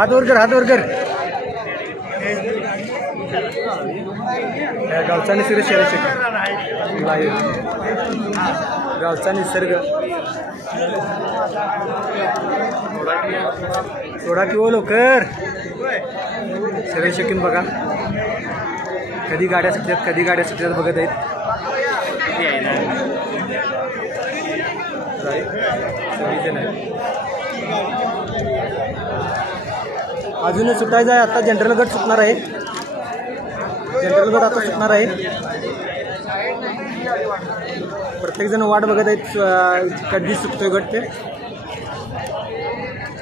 हात वर कर गावचा निसर्ग गावचा निसर्ग थोडा किंवा लवकर सगळे शकीन बघा कधी गाड्या सुटतात बघत आहेत अजूनच सुटायचं आहे आता जनरल गट सुटणार आहे प्रत्येक जण वाट बघत आहेत कधी सुटतोय गट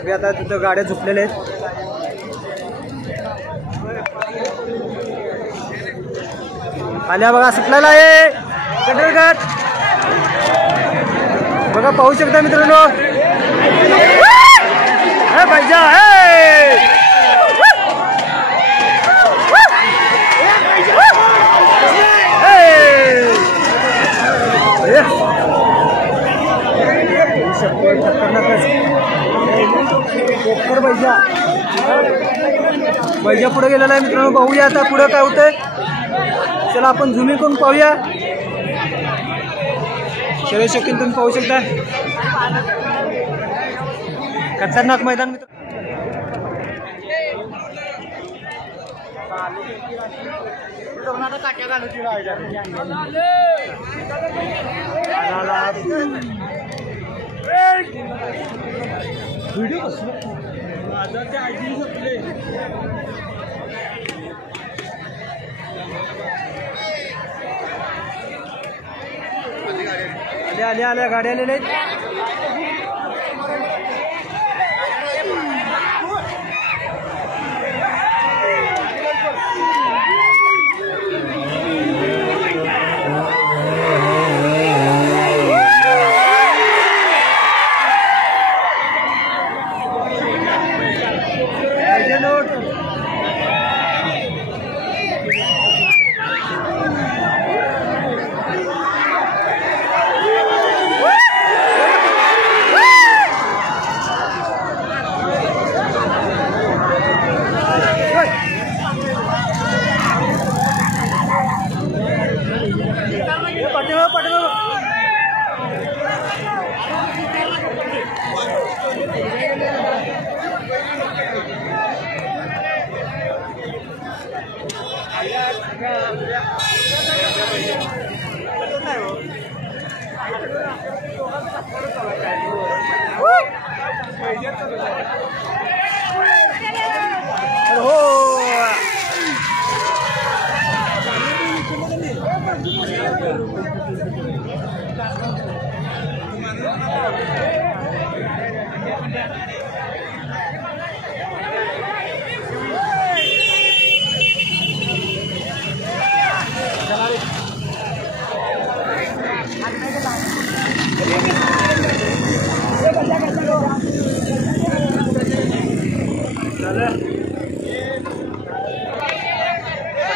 ते आता तिथं गाड्या झोपलेल्या आहेत आल्या बघा सुटलेला आहे जनरल गट बघा पाहू शकता मित्रांनो बैजा पुढे गेलेला आहे मित्रांनो पाहूया आता पुढे काय होतंय चला आपण झूम इन करून पाहूया शरीर शक्ती तुम्ही पाहू शकता खतरनाक मैदान मित्र व्हिडिओ आल्या गाड्या आलेल्या आहेत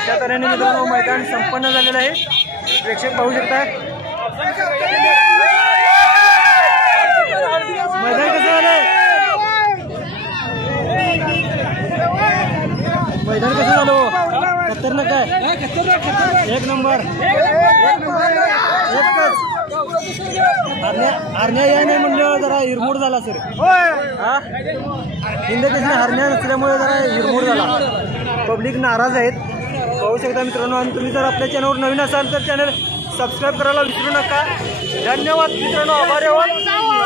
अशा तऱ्हेने मित्रांनो मैदान संपन्न झालेलं आहे प्रेक्षक पाहू शकता मैदान कसं झालं खतरनाक आहे एक नंबर हरण्या या नाही म्हणलं जरा हिरमोड झाला सर हिंदकेसरी हरण्या नसल्यामुळे जरा हिरमोड झाला पब्लिक नाराज आहेत पाहू शकता मित्रांनो आणि तुम्ही जर आपल्या चॅनलवर नवीन असाल तर चॅनल सबस्क्राईब करायला विसरू नका धन्यवाद मित्रांनो आभारी आहोत